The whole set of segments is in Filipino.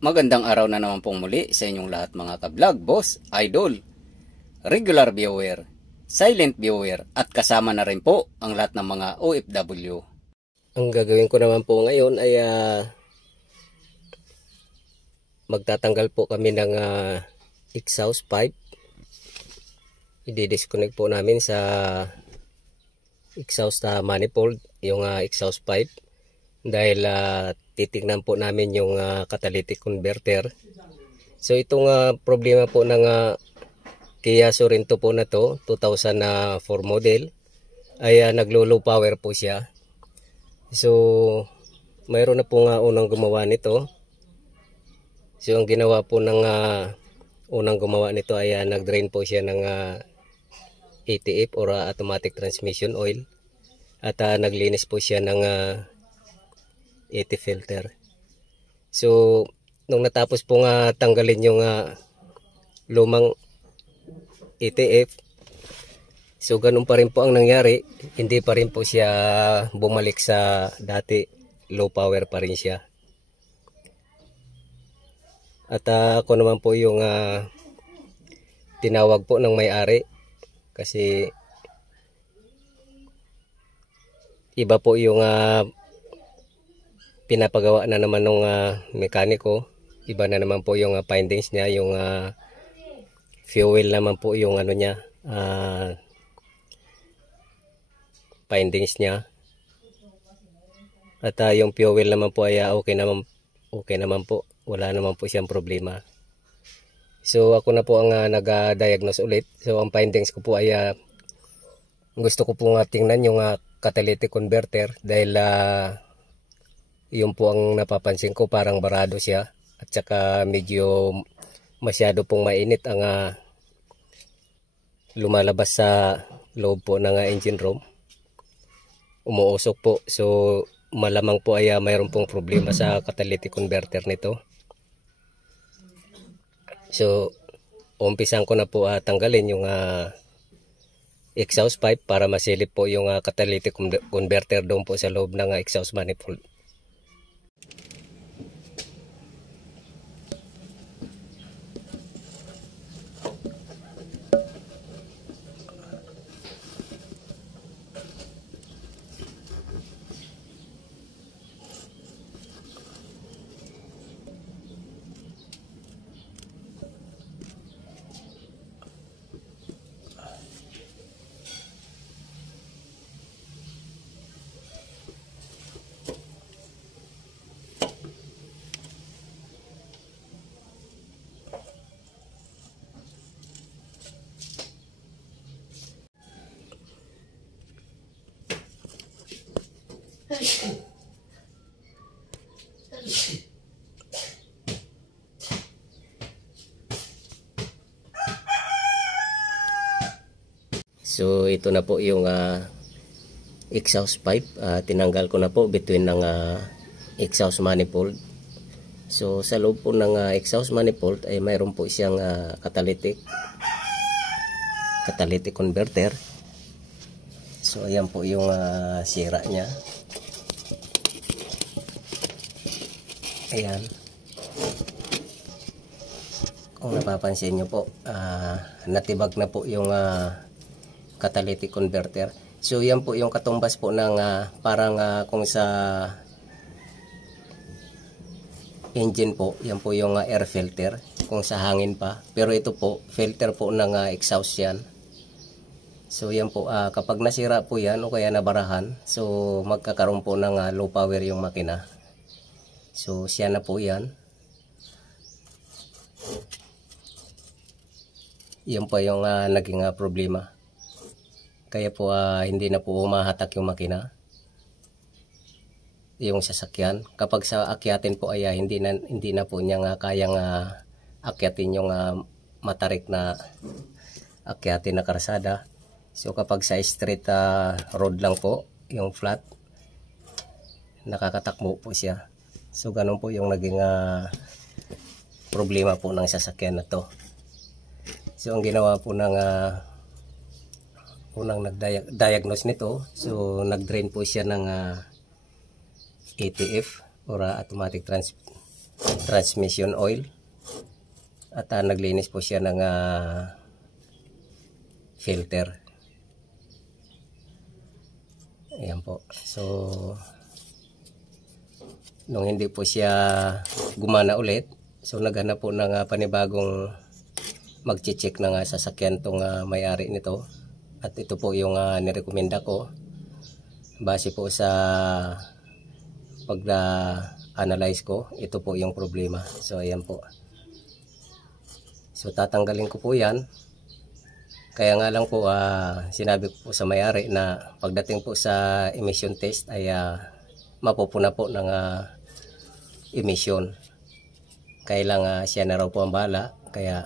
Magandang araw na naman pong muli sa inyong lahat mga ka-vlog, boss, idol, regular viewer, silent viewer at kasama na rin po ang lahat ng mga OFW. Ang gagawin ko naman po ngayon ay magtatanggal po kami ng exhaust pipe. I-disconnect po namin sa exhaust manifold yung exhaust pipe dahil titignan po namin yung catalytic converter. So itong problema po ng Kia Sorento po na to, 2004 model, ay naglo-low power po siya. So mayroon na po unang gumawa nito. So ang ginawa po ng unang gumawa nito ay nag-drain po siya ng ATF or automatic transmission oil at naglinis po siya ng ATF filter. So nung natapos po tanggalin yung lumang ATF, so ganun pa rin po ang nangyari, hindi pa rin po siya bumalik sa dati, low power pa rin siya. At ako naman po yung tinawag po ng may-ari kasi iba po yung pinapagawa na naman ng mekaniko. Iba na naman po yung findings niya, yung fuel naman po yung niya, findings niya. At yung fuel naman po ay okay naman po. Wala naman po siyang problema. So ako na po ang nag-diagnose ulit. So ang findings ko po ay gusto ko po tingnan yung catalytic converter dahil yun po ang napapansin ko, parang barado siya at saka medyo masyado pong mainit ang lumalabas sa loob po ng engine room. Umuusok po. So malamang po ay mayroon pong problema sa catalytic converter nito. So umpisan ko na po tanggalin yung exhaust pipe para masilip po yung catalytic converter doon po sa loob ng exhaust manifold. So ito na po yung exhaust pipe. Tinanggal ko na po between ng exhaust manifold. So sa loob po ng exhaust manifold ay mayroon po siyang catalytic converter. So ayan po yung sira niya. Ayan. Kung napapansin nyo po, natibag na po yung catalytic converter. So yan po yung katumbas po ng parang kung sa engine po, yan po yung air filter kung sa hangin pa. Pero ito po, filter po ng exhaust yan. So yan po, kapag nasira po yan o kaya nabarahan, so magkakaroon po ng low power yung makina. So siya na po yan. Yan po yung naging problema. Kaya po hindi na po umahatak yung makina, yung sasakyan. Kapag sa akyatin po ay hindi na po niya kayang akyatin yung matarik na akyatin na karsada. So kapag sa straight road lang po, yung flat, nakakatakbo po siya. So ganun po yung naging problema po ng sasakyan na to. So ang ginawa po ng unang nag-diagnose nito, so nag-drain po siya ng ATF or automatic transmission oil at naglinis po siya ng filter. Ayan po. So nung hindi po siya gumana ulit, so naghanap po ng panibagong magche-check ng sasakyan tong may-ari nito. At ito po yung nirekomenda ko base po sa pag-analyze ko. Ito po yung problema. So ayan po. So tatanggalin ko po yan. Kaya nga lang po sinabi ko po sa may-ari na pagdating po sa emission test ay mapupuna po ng emission. Kailangan siya na raw po ang bahala. Kaya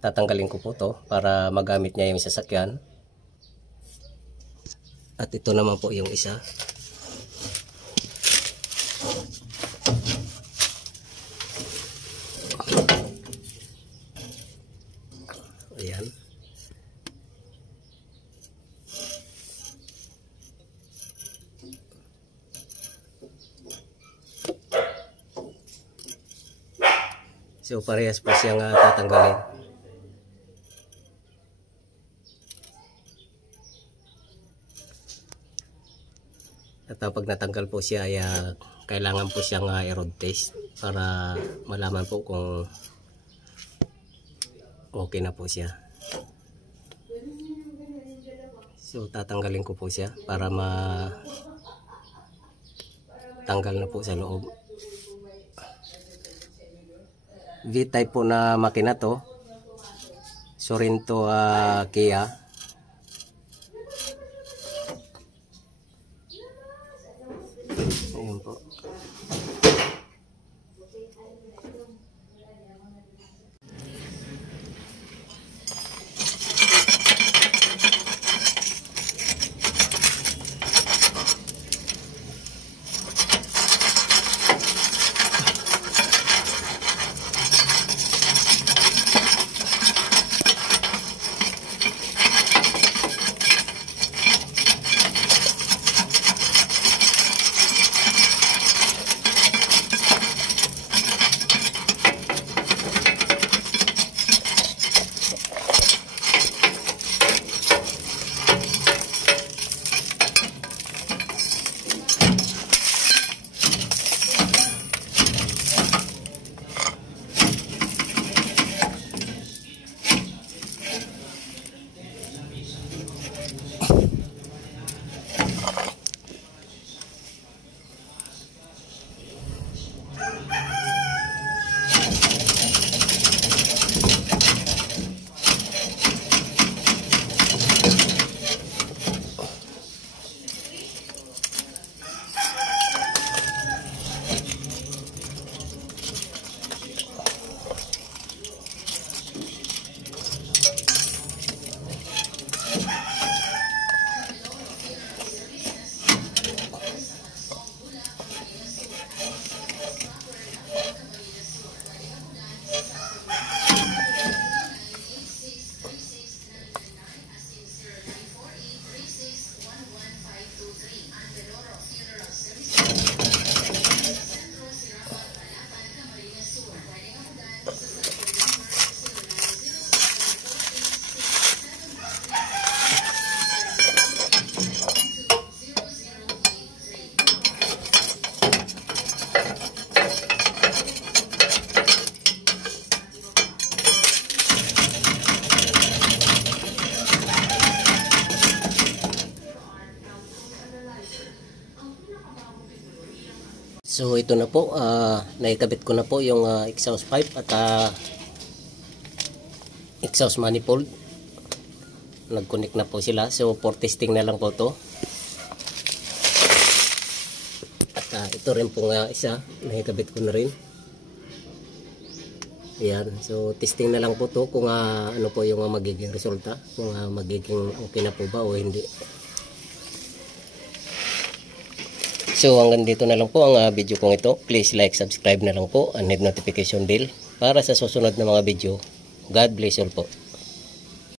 tatanggalin ko po to para magamit niya yung sasakyan. At ito naman po yung isa. Ayan. So parehas po siyang tatanggalin. At pag natanggal po siya ay kailangan po siyang i-road test para malaman po kung okay na po siya. So tatanggalin ko po siya para tanggal na po sa loob. V-type po na makina to. Sorento Kia. Ayun po. So ito na po, naikabit ko na po yung exhaust pipe at exhaust manifold. Nag-connect na po sila. So for testing na lang po to. At ito rin po nga isa, naikabit ko na rin. Ayan, so testing na lang po to kung ano po yung magiging resulta, kung magiging okay na po ba o hindi. So hanggang dito na lang po ang video kong ito. Please like, subscribe na lang po and hit notification bell para sa susunod na mga video. God bless all po.